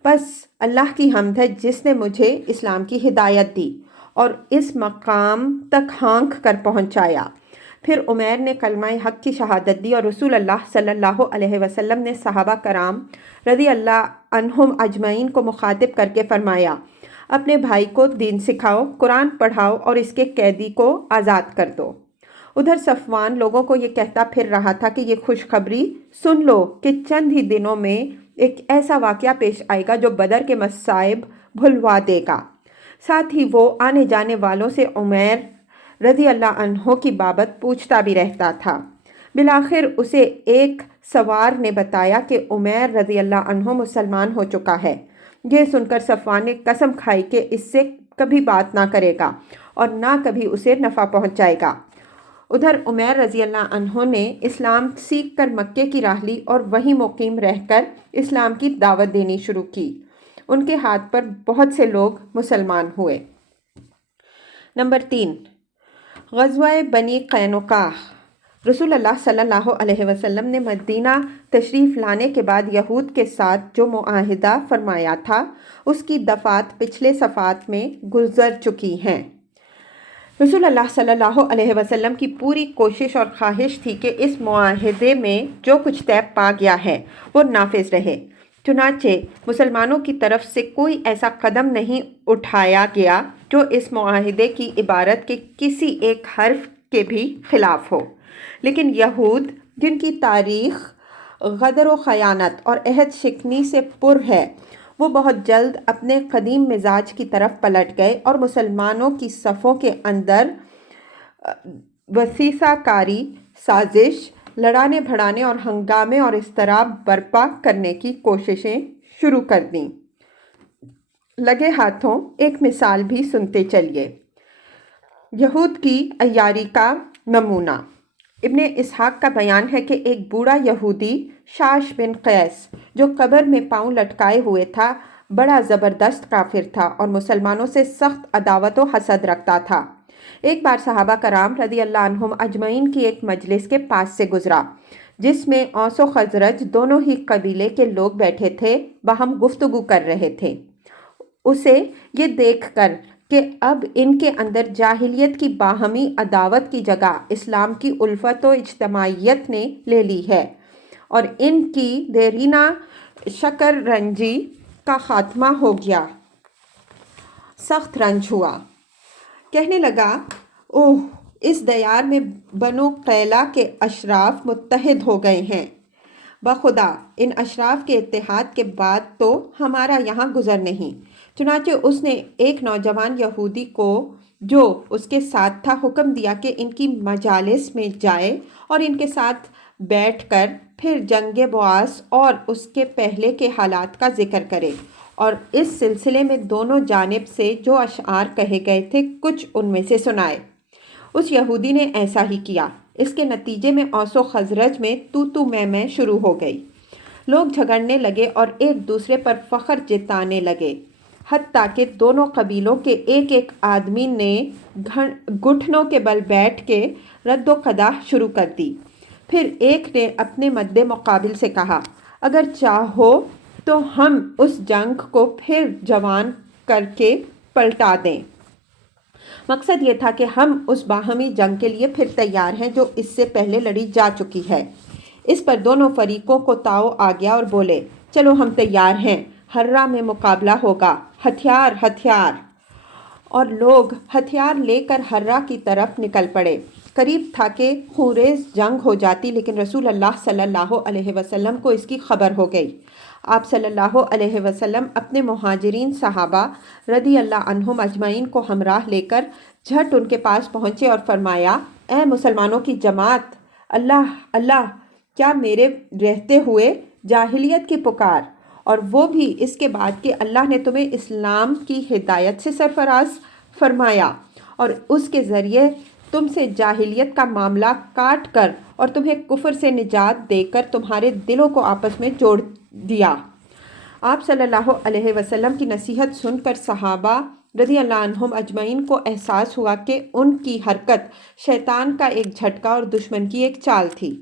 بس اللہ کی حمد ہے جس نے مجھے اسلام کی ہدایت دی اور اس مقام تک ہانک کر پہنچایا۔ پھر عمیر نے کلمہ حق کی شہادت دی اور رسول اللہ صلی اللہ علیہ وسلم نے صحابہ کرام رضی اللہ عنہم اجمعین کو مخاطب کر کے فرمایا، اپنے بھائی کو دین سکھاؤ، قرآن پڑھاؤ اور اس کے قیدی کو آزاد کر دو۔ ادھر صفوان لوگوں کو یہ کہتا پھر رہا تھا کہ یہ خوشخبری سن لو کہ چند ہی دنوں میں ایک ایسا واقعہ پیش آئے گا جو بدر کے مصائب بھلوا دے گا۔ ساتھ ہی وہ آنے جانے والوں سے عمیر رضی اللہ عنہ کی بابت پوچھتا بھی رہتا تھا۔ بالآخر اسے ایک سوار نے بتایا کہ عمیر رضی اللہ عنہ مسلمان ہو چکا ہے۔ یہ سن کر صفوان نے قسم کھائی کہ اس سے کبھی بات نہ کرے گا اور نہ کبھی اسے نفع پہنچائے گا۔ ادھر عمیر رضی اللہ عنہ نے اسلام سیکھ کر مکے کی راہ لی اور وہیں مقیم رہ کر اسلام کی دعوت دینی شروع کی۔ ان کے ہاتھ پر بہت سے لوگ مسلمان ہوئے۔ نمبر 3، غزوہ بنی قینقاع۔ رسول اللہ صلی اللہ علیہ وسلم نے مدینہ تشریف لانے کے بعد یہود کے ساتھ جو معاہدہ فرمایا تھا اس کی دفعات پچھلے صفحات میں گزر چکی ہیں۔ رسول اللہ صلی اللہ علیہ وسلم کی پوری کوشش اور خواہش تھی کہ اس معاہدے میں جو کچھ طے پا گیا ہے وہ نافذ رہے۔ چنانچہ مسلمانوں کی طرف سے کوئی ایسا قدم نہیں اٹھایا گیا جو اس معاہدے کی عبارت کے کسی ایک حرف کے بھی خلاف ہو، لیکن یہود جن کی تاریخ غدر و خیانت اور عہد شکنی سے پر ہے، وہ بہت جلد اپنے قدیم مزاج کی طرف پلٹ گئے اور مسلمانوں کی صفوں کے اندر وسیسہ کاری، سازش، لڑانے بھڑانے اور ہنگامے اور اضطراب برپا کرنے کی کوششیں شروع کر دیں۔ لگے ہاتھوں ایک مثال بھی سنتے چلیے۔ یہود کی عیاری کا نمونہ۔ ابن اسحاق کا بیان ہے کہ ایک بوڑھا یہودی شاش بن قیس جو قبر میں پاؤں لٹکائے ہوئے تھا، بڑا زبردست کافر تھا اور مسلمانوں سے سخت عداوت و حسد رکھتا تھا۔ ایک بار صحابہ کرام رضی اللہ عنہم اجمعین کی ایک مجلس کے پاس سے گزرا جس میں اوس و خزرج دونوں ہی قبیلے کے لوگ بیٹھے تھے، باہم گفتگو کر رہے تھے۔ اسے یہ دیکھ کر کہ اب ان کے اندر جاہلیت کی باہمی عداوت کی جگہ اسلام کی الفت و اجتماعیت نے لے لی ہے اور ان کی دیرینہ شکر رنجی کا خاتمہ ہو گیا، سخت رنج ہوا۔ کہنے لگا، اوہ، اس دیار میں بنو قیلا کے اشراف متحد ہو گئے ہیں، بخدا ان اشراف کے اتحاد کے بعد تو ہمارا یہاں گزر نہیں۔ چنانچہ اس نے ایک نوجوان یہودی کو جو اس کے ساتھ تھا حکم دیا کہ ان کی مجالس میں جائے اور ان کے ساتھ بیٹھ کر پھر جنگ بعاث اور اس کے پہلے کے حالات کا ذکر کرے اور اس سلسلے میں دونوں جانب سے جو اشعار کہے گئے تھے کچھ ان میں سے سنائے۔ اس یہودی نے ایسا ہی کیا۔ اس کے نتیجے میں اوس و خزرج میں تو میں شروع ہو گئی۔ لوگ جھگڑنے لگے اور ایک دوسرے پر فخر جتانے لگے۔ حتیٰ کہ دونوں قبیلوں کے ایک ایک آدمی نے گھٹنوں کے بل بیٹھ کے رد و قدح شروع کر دی۔ پھر ایک نے اپنے مد مقابل سے کہا، اگر چاہو تو ہم اس جنگ کو پھر جوان کر کے پلٹا دیں۔ مقصد یہ تھا کہ ہم اس باہمی جنگ کے لیے پھر تیار ہیں جو اس سے پہلے لڑی جا چکی ہے۔ اس پر دونوں فریقوں کو تاؤ آ گیا اور بولے، چلو ہم تیار ہیں، ہررا میں مقابلہ ہوگا، ہتھیار ہتھیار۔ اور لوگ ہتھیار لے کر ہررا کی طرف نکل پڑے۔ قریب تھا کہ خونریز جنگ ہو جاتی، لیکن رسول اللہ صلی اللہ علیہ وسلم کو اس کی خبر ہو گئی۔ آپ صلی اللہ علیہ وسلم اپنے مہاجرین صحابہ رضی اللہ عنہم اجمعین کو ہمراہ لے کر جھٹ ان کے پاس پہنچے اور فرمایا، اے مسلمانوں کی جماعت، اللہ اللہ، کیا میرے رہتے ہوئے جاہلیت کی پکار، اور وہ بھی اس کے بعد کہ اللہ نے تمہیں اسلام کی ہدایت سے سرفراز فرمایا اور اس کے ذریعے تم سے جاہلیت کا معاملہ کاٹ کر اور تمہیں کفر سے نجات دے کر تمہارے دلوں کو آپس میں جوڑ دیا۔ آپ صلی اللہ علیہ وسلم کی نصیحت سن کر صحابہ رضی اللہ عنہم اجمعین کو احساس ہوا کہ ان کی حرکت شیطان کا ایک جھٹکا اور دشمن کی ایک چال تھی۔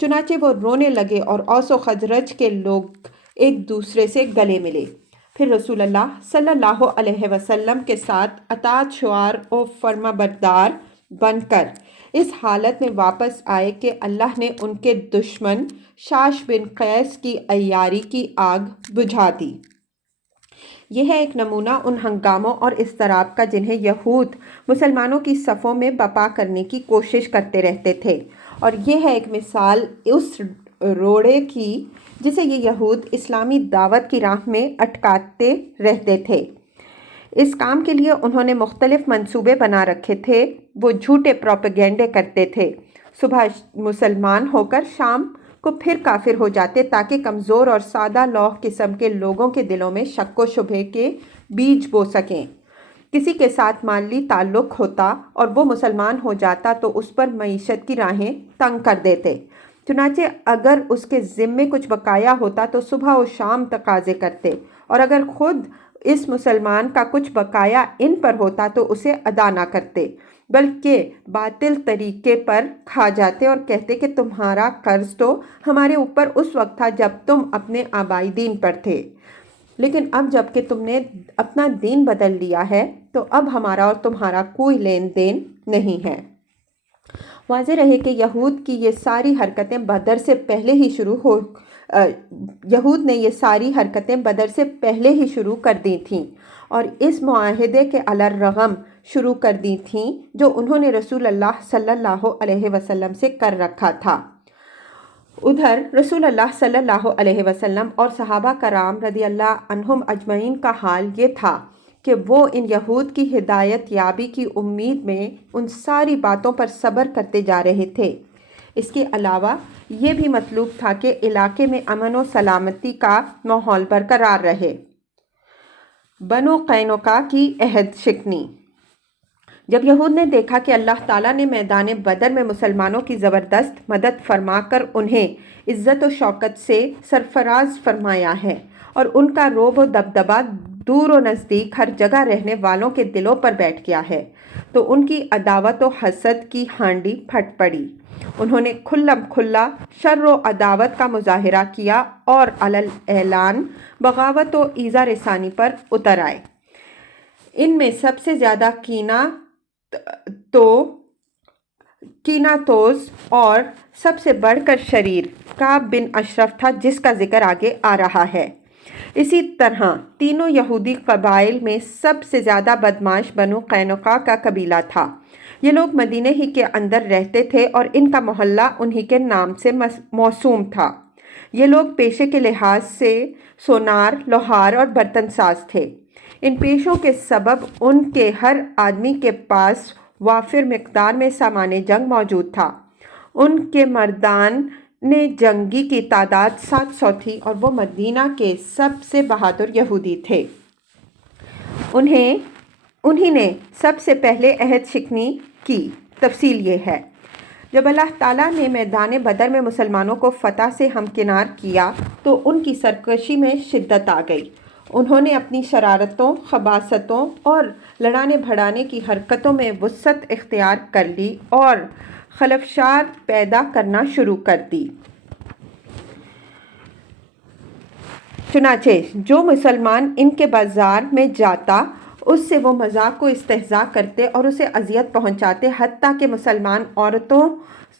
چنانچہ وہ رونے لگے اور اوس و خزرج کے لوگ ایک دوسرے سے گلے ملے۔ پھر رسول اللہ صلی اللہ علیہ وسلم کے ساتھ اطاعت شعار و فرما بردار بن کر اس حالت میں واپس آئے کہ اللہ نے ان کے دشمن شاش بن قیس کی عیاری کی آگ بجھا دی۔ یہ ہے ایک نمونہ ان ہنگاموں اور اضطراب کا جنہیں یہود مسلمانوں کی صفوں میں بپا کرنے کی کوشش کرتے رہتے تھے، اور یہ ہے ایک مثال اس روڑے کی جسے یہ یہود اسلامی دعوت کی راہ میں اٹکاتے رہتے تھے۔ اس کام کے لیے انہوں نے مختلف منصوبے بنا رکھے تھے۔ وہ جھوٹے پروپیگنڈے کرتے تھے، صبح مسلمان ہو کر شام کو پھر کافر ہو جاتے تاکہ کمزور اور سادہ لوح قسم کے لوگوں کے دلوں میں شک و شبہ کے بیج بو سکیں۔ کسی کے ساتھ مالی تعلق ہوتا اور وہ مسلمان ہو جاتا تو اس پر معیشت کی راہیں تنگ کر دیتے۔ چنانچہ اگر اس کے ذمے کچھ بقایا ہوتا تو صبح و شام تقاضے کرتے، اور اگر خود اس مسلمان کا کچھ بقایا ان پر ہوتا تو اسے ادا نہ کرتے، بلکہ باطل طریقے پر کھا جاتے اور کہتے کہ تمہارا قرض تو ہمارے اوپر اس وقت تھا جب تم اپنے آبائی دین پر تھے، لیکن اب جب کہ تم نے اپنا دین بدل لیا ہے تو ب ہمارا اور تمہارا کوئی لین دین نہیں ہے۔ واضح رہے کہ یہود کی یہ ساری حرکتیں بدر سے پہلے ہی شروع کر دی تھیں اور اس معاہدے کے علی الرغم شروع کر دی تھیں جو انہوں نے رسول اللہ صلی اللہ علیہ وسلم سے کر رکھا تھا۔ ادھر رسول اللہ صلی اللہ علیہ وسلم اور صحابہ کرام رضی اللہ عنہم اجمعین کا حال یہ تھا کہ وہ ان یہود کی ہدایت یابی کی امید میں ان ساری باتوں پر صبر کرتے جا رہے تھے۔ اس کے علاوہ یہ بھی مطلوب تھا کہ علاقے میں امن و سلامتی کا ماحول برقرار رہے۔ بنو قینقاع کی عہد شکنی۔ جب یہود نے دیکھا کہ اللہ تعالیٰ نے میدان بدر میں مسلمانوں کی زبردست مدد فرما کر انہیں عزت و شوکت سے سرفراز فرمایا ہے اور ان کا رعب و دبدبہ دور و نزدیک ہر جگہ رہنے والوں کے دلوں پر بیٹھ گیا ہے، تو ان کی عداوت و حسد کی ہانڈی پھٹ پڑی۔ انہوں نے کھلم کھلا شر و عداوت کا مظاہرہ کیا اور علی اعلان بغاوت و ایذا رسانی پر اتر آئے۔ ان میں سب سے زیادہ کینہ توز اور سب سے بڑھ کر شریر کعب بن اشرف تھا، جس کا ذکر آگے آ رہا ہے۔ اسی طرح تینوں یہودی قبائل میں سب سے زیادہ بدماش بنو قینقاع کا قبیلہ تھا۔ یہ لوگ مدینہ ہی کے اندر رہتے تھے اور ان کا محلہ انہی کے نام سے موسوم تھا۔ یہ لوگ پیشے کے لحاظ سے سونار، لوہار اور برتن ساز تھے۔ ان پیشوں کے سبب ان کے ہر آدمی کے پاس وافر مقدار میں سامان جنگ موجود تھا۔ ان کے مردان جنگی کی تعداد 700 تھی اور وہ مدینہ کے سب سے بہادر یہودی تھے۔ انہی نے سب سے پہلے عہد شکنی کی۔ تفصیل یہ ہے، جب اللہ تعالیٰ نے میدان بدر میں مسلمانوں کو فتح سے ہمکنار کیا تو ان کی سرکشی میں شدت آ گئی۔ انہوں نے اپنی شرارتوں، خباثتوں اور لڑانے بھڑانے کی حرکتوں میں وسعت اختیار کر لی اور خلفشار پیدا کرنا شروع کر دی۔ چنانچہ جو مسلمان ان کے بازار میں جاتا اس سے وہ مذاق و استہزاء کرتے اور اسے اذیت پہنچاتے، حتیٰ کہ مسلمان عورتوں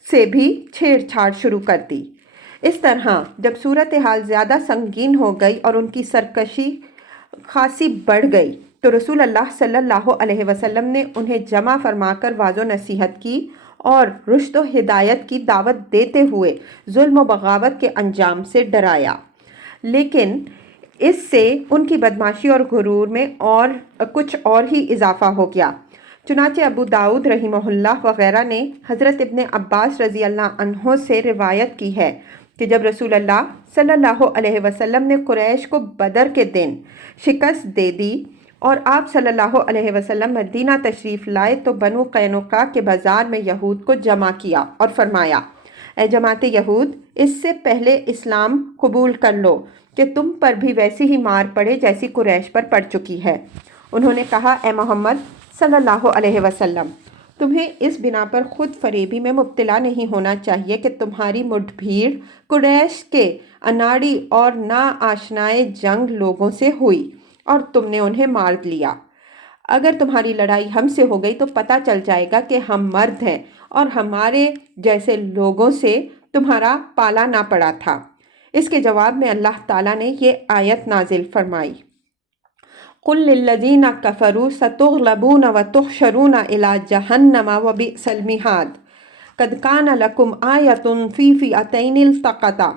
سے بھی چھیڑ چھاڑ شروع کر دی۔ اس طرح جب صورتحال زیادہ سنگین ہو گئی اور ان کی سرکشی خاصی بڑھ گئی تو رسول اللہ صلی اللہ علیہ وسلم نے انہیں جمع فرما کر واعظ و نصیحت کی اور رشد و ہدایت کی دعوت دیتے ہوئے ظلم و بغاوت کے انجام سے ڈرایا، لیکن اس سے ان کی بدمعاشی اور غرور میں کچھ اور ہی اضافہ ہو گیا۔ چنانچہ ابو داؤد رحمہ اللہ وغیرہ نے حضرت ابن عباس رضی اللہ عنہ سے روایت کی ہے کہ جب رسول اللہ صلی اللہ علیہ وسلم نے قریش کو بدر کے دن شکست دے دی اور آپ صلی اللہ علیہ وسلم مدینہ تشریف لائے تو بنو قینقاع کے بازار میں یہود کو جمع کیا اور فرمایا، اے جماعت یہود، اس سے پہلے اسلام قبول کر لو کہ تم پر بھی ویسی ہی مار پڑے جیسی قریش پر پڑ چکی ہے۔ انہوں نے کہا، اے محمد صلی اللہ علیہ وسلم، تمہیں اس بنا پر خود فریبی میں مبتلا نہیں ہونا چاہیے کہ تمہاری مڈ بھیڑ قریش کے اناڑی اور ناآشنائے جنگ لوگوں سے ہوئی اور تم نے انہیں مار لیا۔ اگر تمہاری لڑائی ہم سے ہو گئی تو پتہ چل جائے گا کہ ہم مرد ہیں اور ہمارے جیسے لوگوں سے تمہارا پالا نہ پڑا تھا۔ اس کے جواب میں اللہ تعالیٰ نے یہ آیت نازل فرمائی، قُلْ لِلَّذِينَ كَفَرُوا سَتُغْلَبُونَ وَتُحْشَرُونَ إِلَىٰ جَهَنَّمَ وَبِئْسَ الْمِهَادُ قَدْ كَانَ لَكُمْ آيَةٌ فِي فِئَتَيْنِ الْتَقَتَا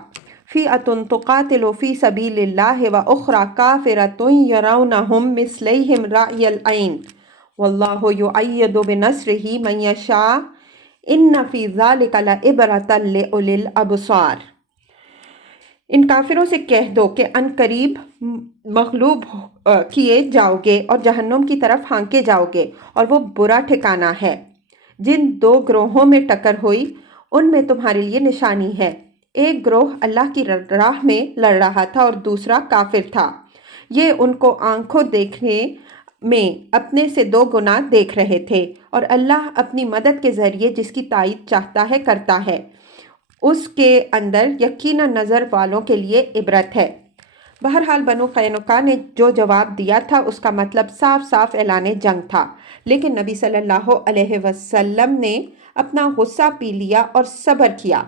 فِئَةٌ تُقَاتِلُ فِي سَبِيلِ اللَّهِ وَأُخْرَىٰ كَافِرَةٌ يَرَوْنَهُم مِّثْلَيْهِمْ رَأْيَ الْعَيْنِ وَاللَّهُ يُؤَيِّدُ بِنَصْرِهِ مَن يَشَاءُ إِنَّ فِي ذَلِكَ لَعِبْرَةً لِّأُولِي الْأَبْصَارِ۔ ان کافروں سے کہہ دو کہ ان قریب مغلوب کیے جاؤ گے اور جہنم کی طرف ہانکے جاؤ گے، اور وہ برا ٹھکانہ ہے۔ جن دو گروہوں میں ٹکر ہوئی ان میں تمہارے لیے نشانی ہے، ایک گروہ اللہ کی راہ میں لڑ رہا تھا اور دوسرا کافر تھا۔ یہ ان کو آنکھوں دیکھنے میں اپنے سے دو گنا دیکھ رہے تھے، اور اللہ اپنی مدد کے ذریعے جس کی تائید چاہتا ہے کرتا ہے، اس کے اندر یقیناً نظر والوں کے لیے عبرت ہے۔ بہرحال بنو قینقاع نے جو جواب دیا تھا اس کا مطلب صاف صاف اعلان جنگ تھا، لیکن نبی صلی اللہ علیہ وسلم نے اپنا غصہ پی لیا اور صبر کیا۔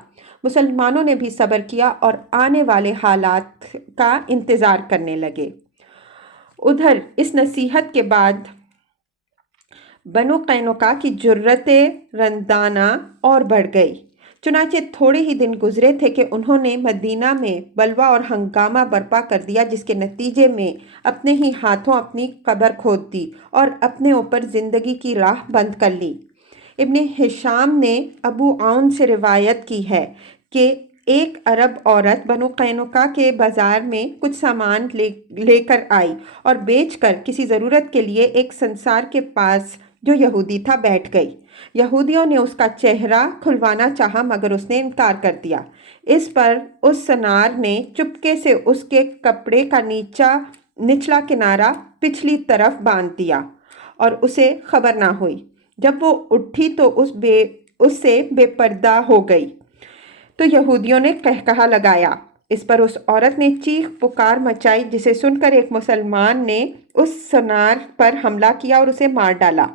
مسلمانوں نے بھی صبر کیا اور آنے والے حالات کا انتظار کرنے لگے۔ ادھر اس نصیحت کے بعد بنو قینقاع کی جرأت رندانہ اور بڑھ گئی۔ چنانچہ تھوڑے ہی دن گزرے تھے کہ انہوں نے مدینہ میں بلوا اور ہنگامہ برپا کر دیا، جس کے نتیجے میں اپنے ہی ہاتھوں اپنی قبر کھود دی اور اپنے اوپر زندگی کی راہ بند کر لی۔ ابن ہشام نے ابو عون سے روایت کی ہے کہ ایک عرب عورت بنو قینقاع کے بازار میں کچھ سامان لے کر آئی اور بیچ کر کسی ضرورت کے لیے ایک سنسار کے پاس جو یہودی تھا بیٹھ گئی۔ یہودیوں نے اس کا چہرہ کھلوانا چاہا مگر اس نے انکار کر دیا۔ اس پر اس سنار نے چپکے سے اس کے کپڑے کا نچلا کنارہ پچھلی طرف باندھ دیا اور اسے خبر نہ ہوئی۔ جب وہ اٹھی تو اس سے بے پردہ ہو گئی تو یہودیوں نے قہقہا لگایا۔ اس پر اس عورت نے چیخ پکار مچائی، جسے سن کر ایک مسلمان نے اس سنار پر حملہ کیا اور اسے مار ڈالا۔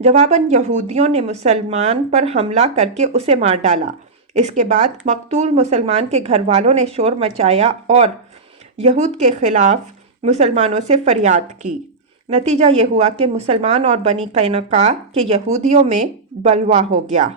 جواباً یہودیوں نے مسلمان پر حملہ کر کے اسے مار ڈالا۔ اس کے بعد مقتول مسلمان کے گھر والوں نے شور مچایا اور یہود کے خلاف مسلمانوں سے فریاد کی۔ نتیجہ یہ ہوا کہ مسلمان اور بنی قینقاع کے یہودیوں میں بلوا ہو گیا۔